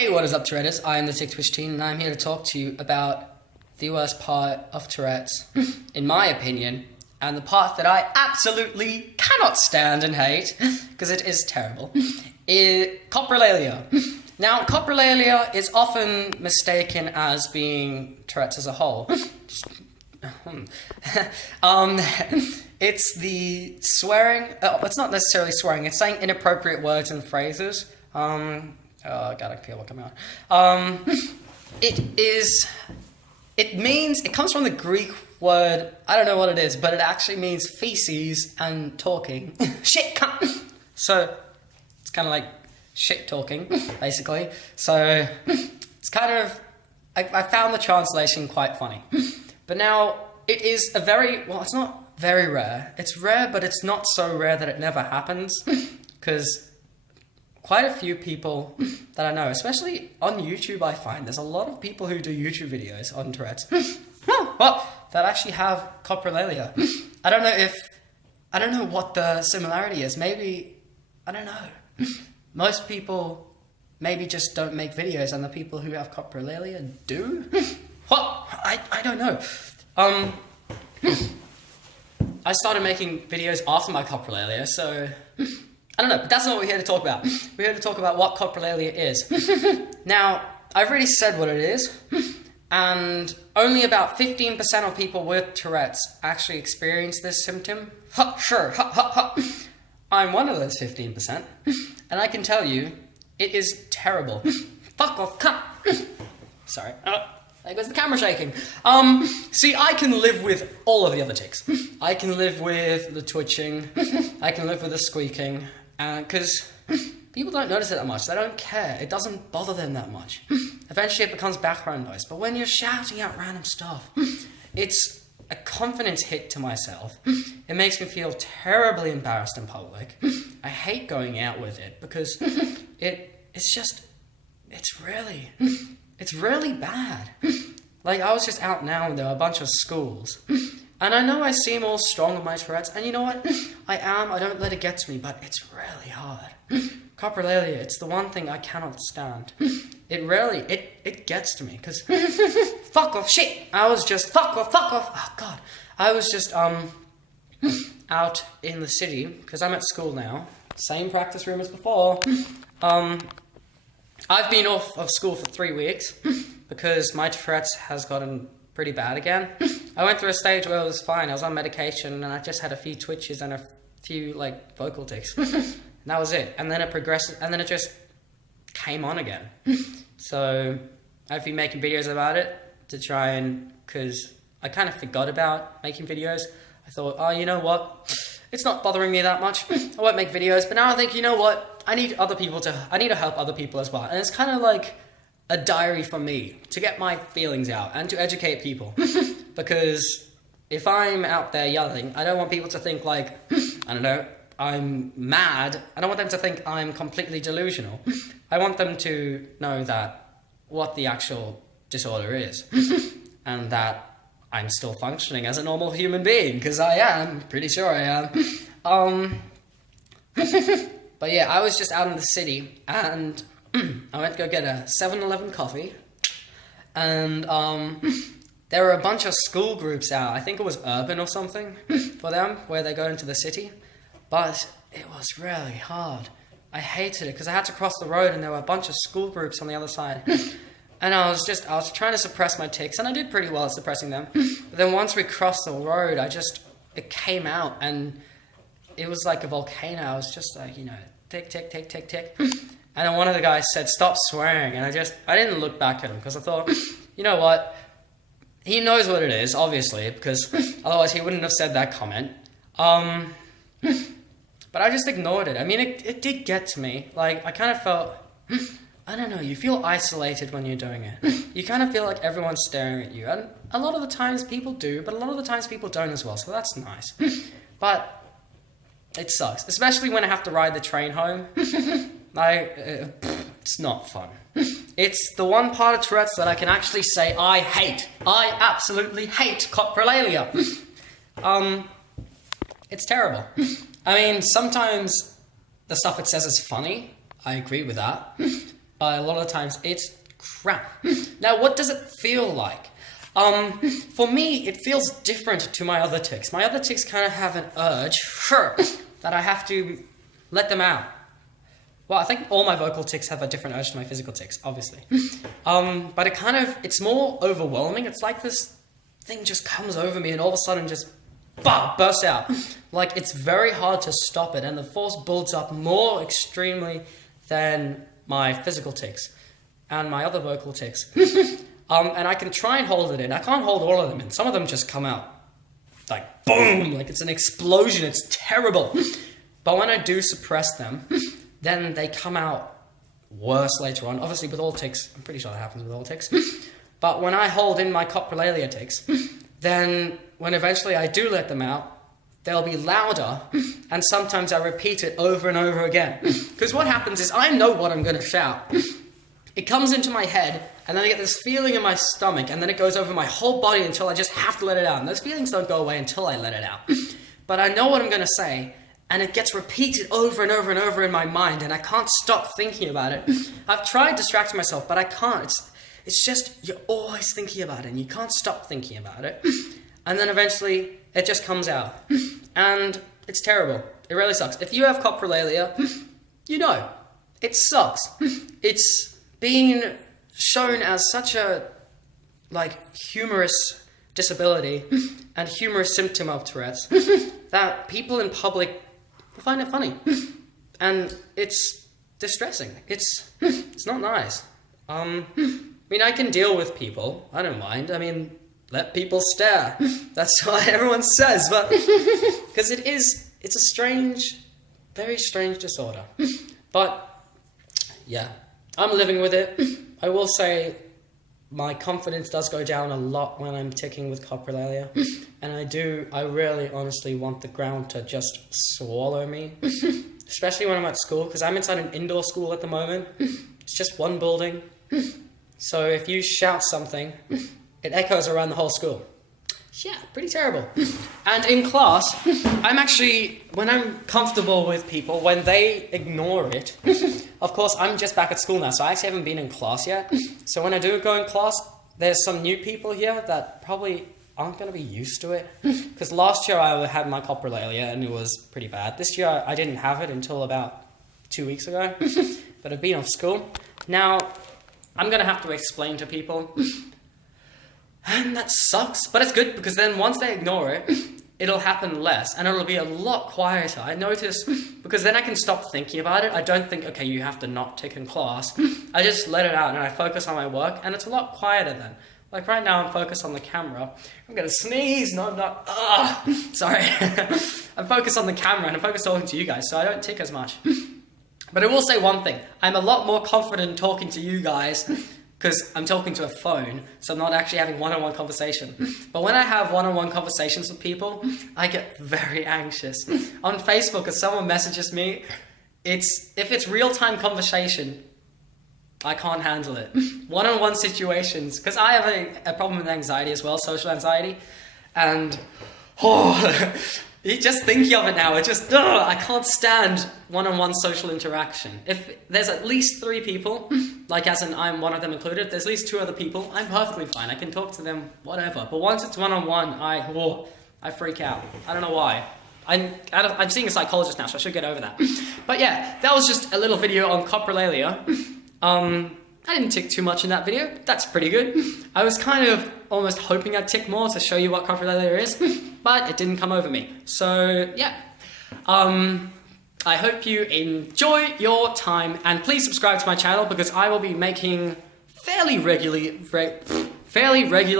Hey, what is up, Tourette'S? I am the TOURETTE'S, and I'm here to talk to you about the worst part of Tourette's, in my opinion, and the part that I absolutely cannot stand and hate, because it is terrible, is Coprolalia. Now, Coprolalia is often mistaken as being Tourette's as a whole. It's the swearing, it's not necessarily swearing, it's saying inappropriate words and phrases. Oh, God, I feel what coming on. It comes from the Greek word, I don't know what it is, but it actually means feces and talking. Shit, cunt. So, it's kind of like shit talking, basically. So, it's kind of, I found the translation quite funny. But now, it is it's not very rare. It's rare, but it's not so rare that it never happens. Because quite a few people that I know, especially on YouTube, I find there's a lot of people who do YouTube videos on Tourette's that actually have Coprolalia. I don't know what the similarity is. Maybe, I don't know. Most people maybe just don't make videos, and the people who have Coprolalia do? What? I don't know. I started making videos after my Coprolalia, so I don't know, but that's not what we're here to talk about. We're here to talk about what Coprolalia is. Now, I've already said what it is, and only about 15% of people with Tourette's actually experience this symptom. I'm one of those 15%, and I can tell you, it is terrible. Fuck off, cunt. Sorry. There goes the camera shaking. See, I can live with all of the other tics. I can live with the twitching. I can live with the squeaking. Because people don't notice it that much. They don't care. It doesn't bother them that much. Eventually it becomes background noise. But when you're shouting out random stuff, it's a confidence hit to myself. It makes me feel terribly embarrassed in public. I hate going out with it because it's really bad. Like, I was just out now and there were a bunch of schools. And I know I seem all strong with my Tourette's, and you know what? I don't let it get to me, but it's really hard. Coprolalia, it's the one thing I cannot stand. It gets to me, because fuck off, shit! I was just, fuck off, oh God. I was just, out in the city, because I'm at school now. Same practice room as before. I've been off of school for 3 weeks because my Tourette's has gotten pretty bad again. I went through a stage where it was fine. I was on medication and I just had a few twitches and a few vocal tics. And that was it. And then it progressed and then it just came on again. So I've been making videos about it to try and, because I kind of forgot about making videos. I thought, oh, you know what? It's not bothering me that much. I won't make videos. But now I think, you know what? I need to help other people as well. And it's kind of like a diary for me to get my feelings out and to educate people. Because if I'm out there yelling, I don't want people to think I don't know, I'm mad. I don't want them to think I'm completely delusional. I want them to know what the actual disorder is. And that I'm still functioning as a normal human being, because I am. Pretty sure I am. But yeah, I was just out in the city, and I went to go get a 7-Eleven coffee, and there were a bunch of school groups out. I think it was urban or something for them, where they go into the city, but it was really hard. I hated it, because I had to cross the road, and there were a bunch of school groups on the other side. And I was trying to suppress my tics, and I did pretty well at suppressing them. But then once we crossed the road, it came out, and it was like a volcano. I was just tick, tick, tick, tick, tick. And then one of the guys said, stop swearing. And I didn't look back at him, because I thought, you know what? He knows what it is, obviously, because otherwise he wouldn't have said that comment. But I just ignored it. I mean, it did get to me. I kind of felt, I don't know, you feel isolated when you're doing it. You kind of feel like everyone's staring at you. And a lot of the times people do, but a lot of the times people don't as well, so that's nice. But it sucks, especially when I have to ride the train home. It's not fun. It's the one part of Tourette's that I can actually say I hate. I absolutely hate Coprolalia. It's terrible. I mean, sometimes the stuff it says is funny. I agree with that. but a lot of the times it's crap. Now, what does it feel like? For me, it feels different to my other tics. My other tics kind of have an urge that I have to let them out. Well, I think all my vocal tics have a different urge to my physical tics, obviously. But it's more overwhelming. It's like this thing just comes over me and all of a sudden just bursts out. Like, it's very hard to stop it, and the force builds up more extremely than my physical tics and my other vocal tics. And I can try and hold it in. I can't hold all of them in. Some of them just come out like boom, like it's an explosion. It's terrible. But when I do suppress them, then they come out worse later on. Obviously, with all tics, I'm pretty sure that happens with all tics. But when I hold in my Coprolalia tics, then when eventually I do let them out, they'll be louder, and sometimes I repeat it over and over again. Because what happens is I know what I'm going to shout. It comes into my head, and then I get this feeling in my stomach, and then it goes over my whole body until I just have to let it out. And those feelings don't go away until I let it out. But I know what I'm going to say, and it gets repeated over and over and over in my mind, and I can't stop thinking about it. I've tried distracting myself, but I can't. It's just, you're always thinking about it, and you can't stop thinking about it. And then eventually, it just comes out. And it's terrible. It really sucks. If you have coprolalia, you know, it sucks. It's been shown as such a, humorous disability and humorous symptom of Tourette's that people in public find it funny. And it's distressing. It's not nice. I can deal with people. I don't mind. Let people stare. That's what everyone says, but because it's a strange, very strange disorder. But yeah, I'm living with it. I will say my confidence does go down a lot when I'm ticking with coprolalia, and I really honestly want the ground to just swallow me, especially when I'm at school, because I'm inside an indoor school at the moment. It's just one building, so if you shout something, it echoes around the whole school. Yeah, pretty terrible. And in class, when I'm comfortable with people, when they ignore it, of course, I'm just back at school now, so I actually haven't been in class yet. So when I do go in class, there's some new people here that probably aren't going to be used to it. Because last year I had my coprolalia and it was pretty bad. This year I didn't have it until about 2 weeks ago, but I've been off school. Now, I'm going to have to explain to people. And that sucks, but it's good because then once they ignore it, it'll happen less and it'll be a lot quieter. I notice, because then I can stop thinking about it. I don't think, okay, you have to not tick in class. I just let it out and I focus on my work, and it's a lot quieter then. Like right now I'm focused on the camera. I'm gonna sneeze. No, I'm not. Sorry. I'm focused on the camera and I'm focused talking to you guys, so I don't tick as much. But I will say one thing. I'm a lot more confident talking to you guys because I'm talking to a phone, so I'm not actually having one-on-one conversation. But when I have one-on-one conversations with people, I get very anxious. On Facebook, if someone messages me, if it's real-time conversation, I can't handle it. One-on-one situations, because I have a problem with anxiety as well, social anxiety, and just thinking of it now, I can't stand one-on-one social interaction. If there's at least 3 people, like as in I'm one of them included, if there's at least 2 other people, I'm perfectly fine. I can talk to them, whatever. But once it's one-on-one, I freak out. I don't know why. I'm seeing a psychologist now, so I should get over that. But yeah, that was just a little video on coprolalia. I didn't tick too much in that video. That's pretty good. I was kind of almost hoping I'd tick more to show you what coprolalia is, but it didn't come over me. So yeah, I hope you enjoy your time, and please subscribe to my channel because I will be making fairly regular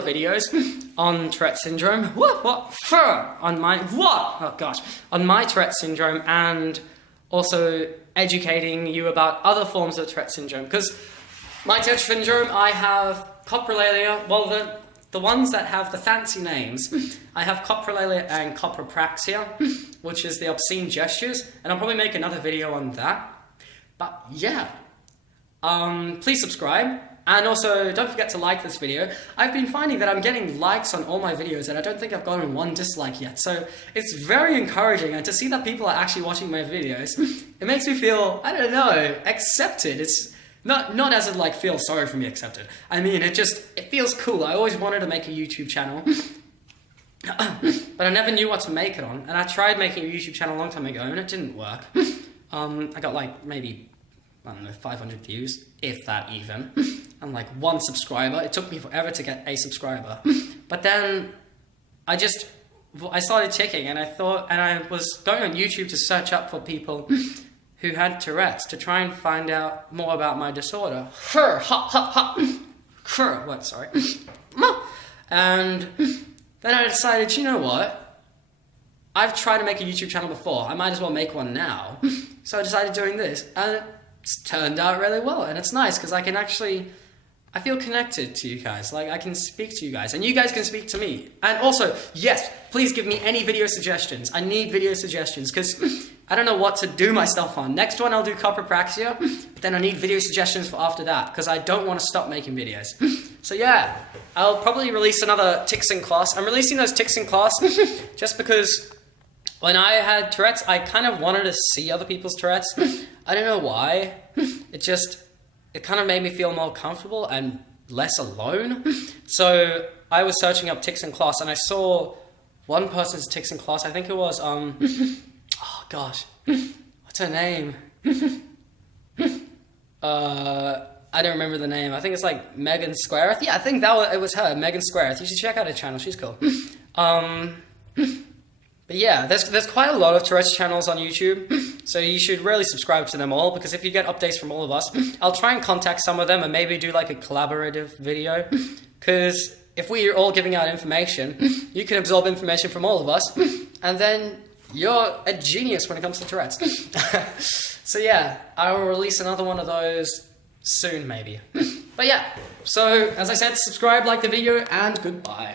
videos on Tourette syndrome. On my Tourette syndrome, and also educating you about other forms of Tourette syndrome. Because my Tourette syndrome, I have coprolalia. Well, the ones that have the fancy names, I have coprolalia and copropraxia, which is the obscene gestures, and I'll probably make another video on that. But yeah, please subscribe, and also don't forget to like this video. I've been finding that I'm getting likes on all my videos, and I don't think I've gotten 1 dislike yet, so it's very encouraging, and to see that people are actually watching my videos, it makes me feel, I don't know, accepted. Not as it like feels sorry for me accepted. I mean, it feels cool. I always wanted to make a YouTube channel, but I never knew what to make it on. And I tried making a YouTube channel a long time ago, and it didn't work. I got like maybe, I don't know, 500 views, if that even, and like 1 subscriber. It took me forever to get a subscriber. But then I started checking, and I was going on YouTube to search up for people who had Tourette's to try and find out more about my disorder. What, sorry. And then I decided, you know what? I've tried to make a YouTube channel before. I might as well make one now. So I decided doing this, and it's turned out really well. And it's nice because I feel connected to you guys. Like, I can speak to you guys, and you guys can speak to me. And also, yes, please give me any video suggestions. I need video suggestions because I don't know what to do myself on. Next one, I'll do Coprolalia, but then I need video suggestions for after that because I don't want to stop making videos. So yeah, I'll probably release another tics in class. I'm releasing those tics in class just because when I had Tourette's, I kind of wanted to see other people's Tourette's. I don't know why. It kind of made me feel more comfortable and less alone. So I was searching up tics in class, and I saw one person's tics in class. I think it was, oh gosh, what's her name? I don't remember the name. I think it's like Megan Squareth. Yeah, I think it was her, Megan Squareth. You should check out her channel. She's cool. But yeah, there's quite a lot of Tourette's channels on YouTube, so you should really subscribe to them all, because if you get updates from all of us, I'll try and contact some of them and maybe do like a collaborative video, because if we're all giving out information, you can absorb information from all of us, and then you're a genius when it comes to Tourette's. So yeah, I will release another one of those soon maybe. But yeah, so as I said, subscribe, like the video, and goodbye.